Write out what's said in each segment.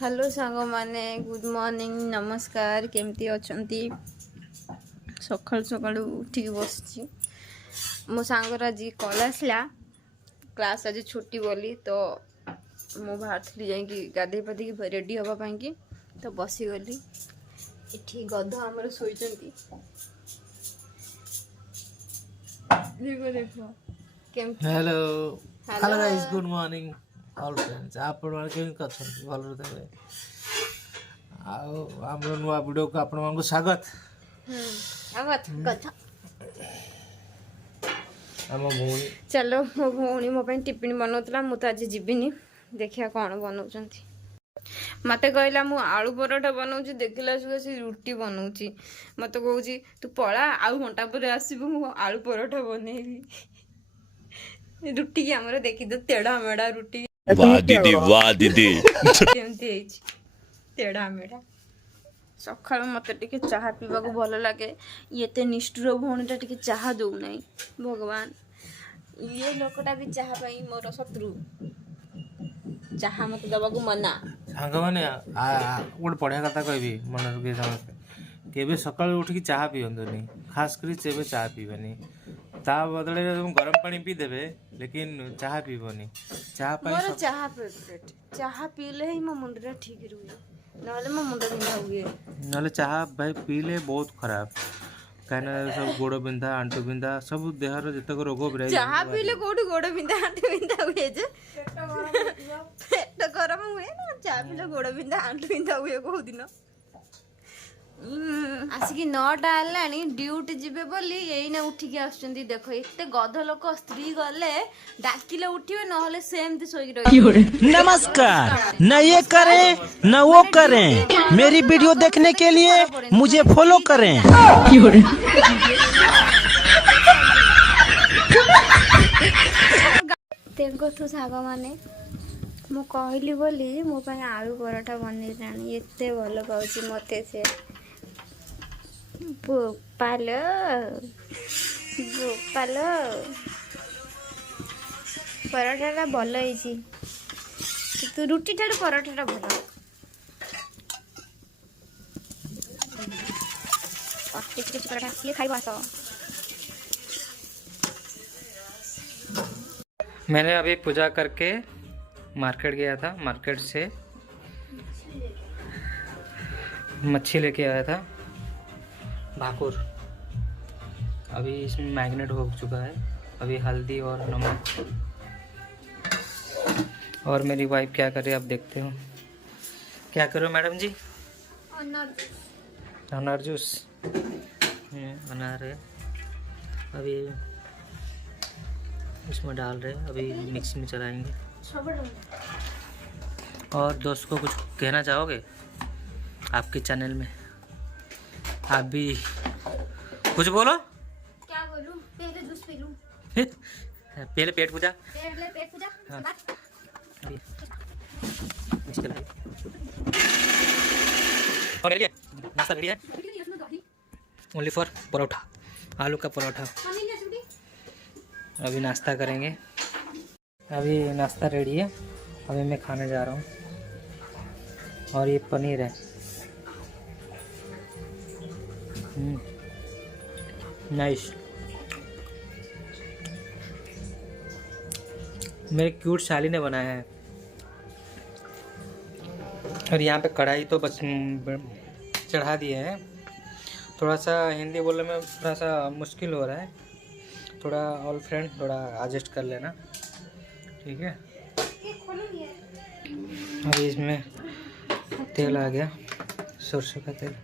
Hello सांग माने good morning नमस्कार केमती अछंती। सकाल सकाल उठिक बस मो सांगर आज कल आसला क्लास आज छुट्टी बोली तो मु बाहर जाकि गाधे पाधे रेडी हाँपाई कि तो बसीगली ये गध आमर शोचती देखो देखो hello hello guys good morning all friends आपण माने केमि करछन भलो देबे आ हमरो नुवा वीडियो को आपण मानको स्वागत स्वागत कथा हम भौणी चलो मो भौणी मो टिफिन बनौला मु तो आज जीविनी देखिया कौन बनाउछंती मत कहला मु आलू परोठा बनाऊँ देखला से रुटी बनाऊँ मत कौच तू पला आउ घंटा पर आसबू मु आलू परोठा बनैबी रुटी की हमर देखी तो तेढ़ा मेढ़ा रुटी वाह दीदी केमती तेढ़ा मेढ़ा सकाल मत टे चाह पीवा भल लगे ये निष्ठुर भौणीटा टे चाह दौ ना भगवान ये लोकटा भी चाह पाई मोर शत्रु चाह मत दबा मना सांग माने गोटे पढ़िया कथा कहबी मन रखे समस्ते केबे सकाल उठ चाह पियंतुनी खास करी सेबे चाह पीबनी ता बदले तुम गरम पानी पी देबे लेकिन चाह पीबनी चाह पाई मोर चाह फेवरेट चाह पीले ही मो मुंडरा ठीक रुए नहले मो मुंड बिंधा हुए नहले चाह भाई पीले बहुत खराब कहीं सब गोड़ बिंधा आंटू बिंधा सब देहर जितक रोग चाह पीले कोठी गोड़ बिंधा आंटू बिंधा हुए जे पेट गरम हुए ना चाह पीले गोड़ बिंधा आंटू बिंधा हुए को दिन आसिक 9टा हेलानी ड्यूटी जीवे बोली एइना उठिकी आसुचंदी देखो एते गध लोक स्त्री गले डाकिले उठिबे नहले सेमती सोई रही। नमस्कार न ये करें न वो करें मेरी वीडियो देखने के लिए मुझे फॉलो करें। देखो तो साग माने मु कहली बोली मो ପାଇଁ आलू परोठा बनेइलानी एते भल पाउची मते से गोपाल गोपाल पराठाटा भल है तू रुटी ठार पराठाटा भल पराठा किए खाइब आस। मैंने अभी पूजा करके मार्केट गया था मार्केट से मच्छी लेके आया था भाकुर अभी इसमें मैग्नेट हो चुका है अभी हल्दी और नमक और मेरी वाइफ क्या कर रही है आप देखते हो क्या करो मैडम जी अनार जूस अनार है अभी इसमें डाल रहे हैं अभी मिक्सी में चलाएंगे। और दोस्त को कुछ कहना चाहोगे आपके चैनल में आप भी कुछ बोलो। क्या बोलूं पहले जूस पी लूं पहले पेट पूजा पहले पेट पूजा हाँ। नाश्ता रेडी है ओनली फॉर परोठा आलू का परोठा अभी नाश्ता करेंगे अभी नाश्ता रेडी है अभी मैं खाने जा रहा हूँ और ये पनीर है नाइस मेरे क्यूट शाली ने बनाया है और यहाँ पे कढ़ाई तो बस चढ़ा दिए हैं थोड़ा सा हिंदी बोलने में थोड़ा सा मुश्किल हो रहा है थोड़ा ऑल फ्रेंड थोड़ा एडजस्ट कर लेना ठीक है। अभी इसमें तेल आ गया सरसों का तेल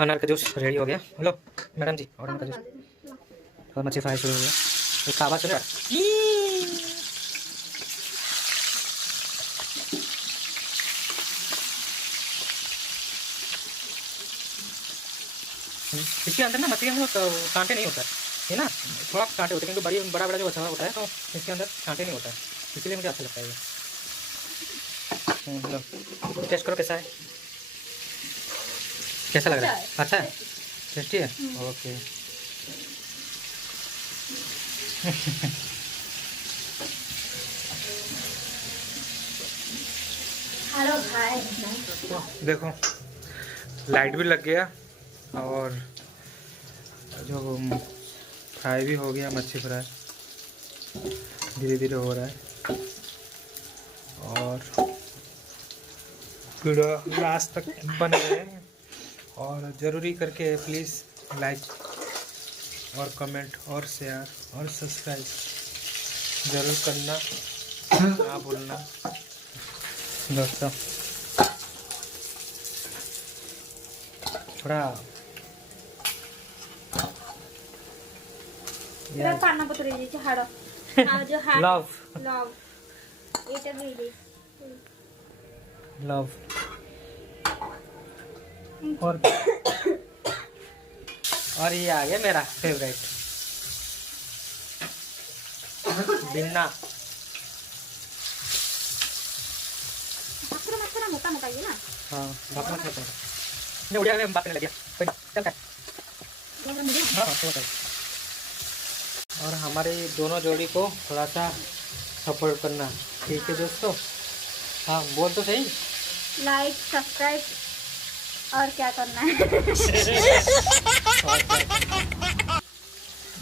अनार का जूस रेडी हो गया। हेलो मैडम जी और अनार का जूस और मच्छी फ्राई शुरू हो गया एक आवाज सुन इसके अंदर ना मछली में तो कांटे नहीं होता है ना थोड़ा कांटे होते हैं क्योंकि बड़ा बड़ा जो अच्छा होता है तो इसके अंदर कांटे नहीं होता है इसलिए मुझे अच्छा लगता है ये टेस्ट करो कैसा है कैसा लग रहा है अच्छा है टेस्टी है। ओके हेलो भाई। तो देखो लाइट भी लग गया और जो फ्राई भी हो गया, मच्छी फ्राई धीरे धीरे हो रहा है। और वीडियो लास्ट तक बने रहे और ज़रूरी करके प्लीज़ लाइक और कमेंट और शेयर और सब्सक्राइब ज़रूर करना ना भूलना दोस्तों। थोड़ा पाना पत्र हाड़ जो लव लव ये लव और ये आ गया मेरा फेवरेट बिन्ना। मोटा मोटा ये ना। हाँ भापना खाता है। नहीं उड़िया में बात करने लग गया। चल हाँ और हमारे दोनों जोड़ी को थोड़ा सा सपोर्ट करना, ठीक है दोस्तों। हाँ बोल तो सही। लाइक सब्सक्राइब और क्या करना है।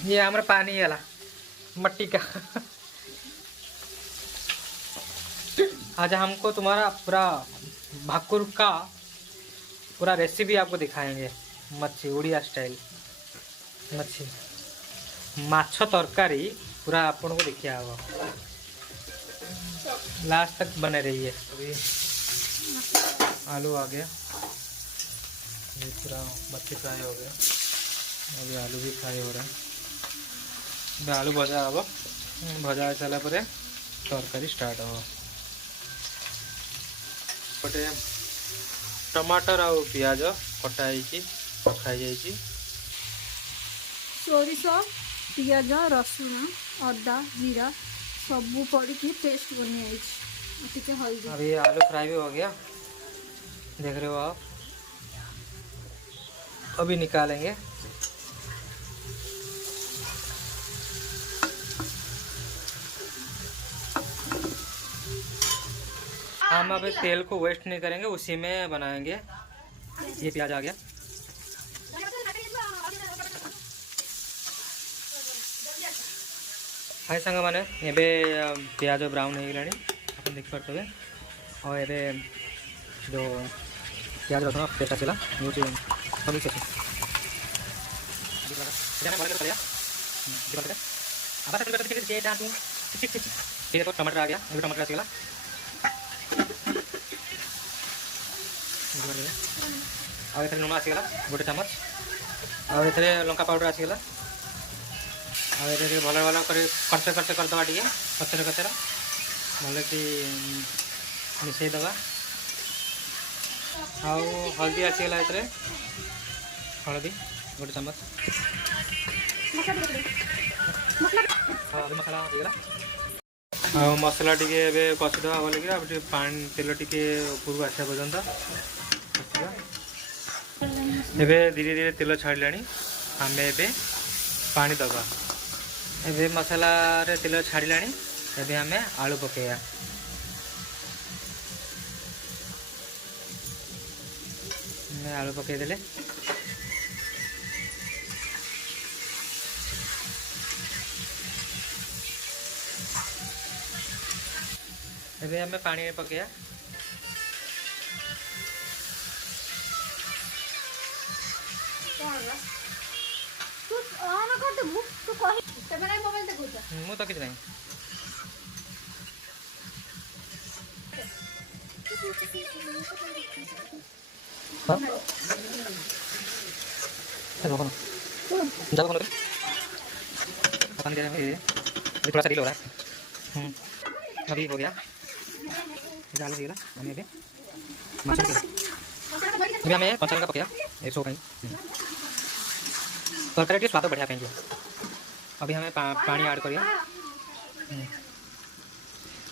ये हमारा पानी वाला मट्टी का। आज हमको तुम्हारा पूरा भाकुर का पूरा रेसिपी आपको दिखाएंगे। मच्छी उड़िया स्टाइल मच्छी माछ तरकारी पूरा आपन को देखिए आवा लास्ट तक बने रहिए। अभी आलू आ गया, ये पूरा मच्छी फ्राई हो गया। अभी आलू भी फ्राई हो रहा है। आलू भजा हम भजा हो सारा पर तरकारी स्टार्ट हो। गोटे टमाटर आ पियाज कटा रखा सोरिष पियाज रसुण अदा जीरा सबू पड़ी पेस्ट बनी हल्दी। अभी आलू फ्राई भी हो गया, देख रहे हो आप। अभी निकालेंगे। हम अभी तेल को वेस्ट नहीं करेंगे, उसी में बनाएंगे। ये प्याज आ गया। हाय सांग मैंने एबे प्याज ब्राउन हो गलानी अपन देख पारे। और एबे जो प्याज रसुण पेस्ट आसला सब टमाटर आ गया। टमाटर आसगला और ये लुण आसगला गोटे चामच। और ये लंका पाउडर आसगला। और ये भल भल कर करदे टे कचरा कचरा भल कि मिसई दबा। आउ हल्दी आसगला ये हल्दी गोटे चामच। हाँ मसला आसगला। हाँ मसला टी कषिदे बोलिए पानी तेल टी ऊपर को आसा पर्यंत एबे धीरे धीरे तेल छाड़ा। आम ए पानी दबा। एबे मसला रे तेल छाड़ा। एबे आम आलू पकेया। आलू पकईदे एबे आम पानी पकेया। मु तो किसी नहीं थोड़ा सा डील हो रहा है। अभी हो गया जाल गला अभी हमें कंचा लंका पकया सो कहीं तरकारी स्वाद बढ़िया कहीं। अभी हमें पानी ऐड करिए।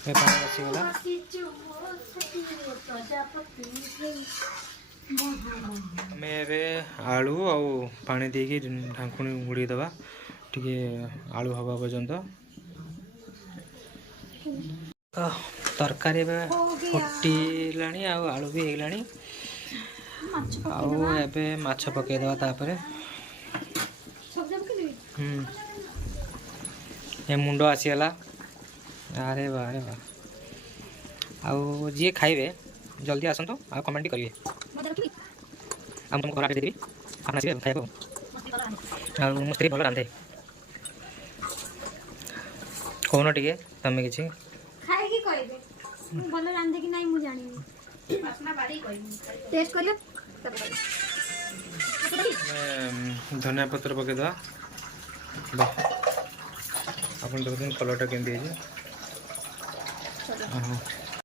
पानी बसीगला आम आलू आउ पानी देकी ढाकुणी घोड़ी दबा टिके आलू हवा पर्यंत तरकारी फुटिलाणी आलू भी होगलाणी आबे माछ पकईदवा तापर ये मुंड आसीगला अरे वाह आउ जी खाइबे जल्दी आसतु आ कमेंट करेंगे हम तुमको घर देवी आप आसबे खाइबो मो स्त्री भल रांधे कौन टिके तमें किसी खाइकी कहबे भल रांधे कि नहीं मु जानी वासना बारी कहबे टेस्ट करियो धनिया पत्र पकईदवा अपन देखते कलरटा केमती है।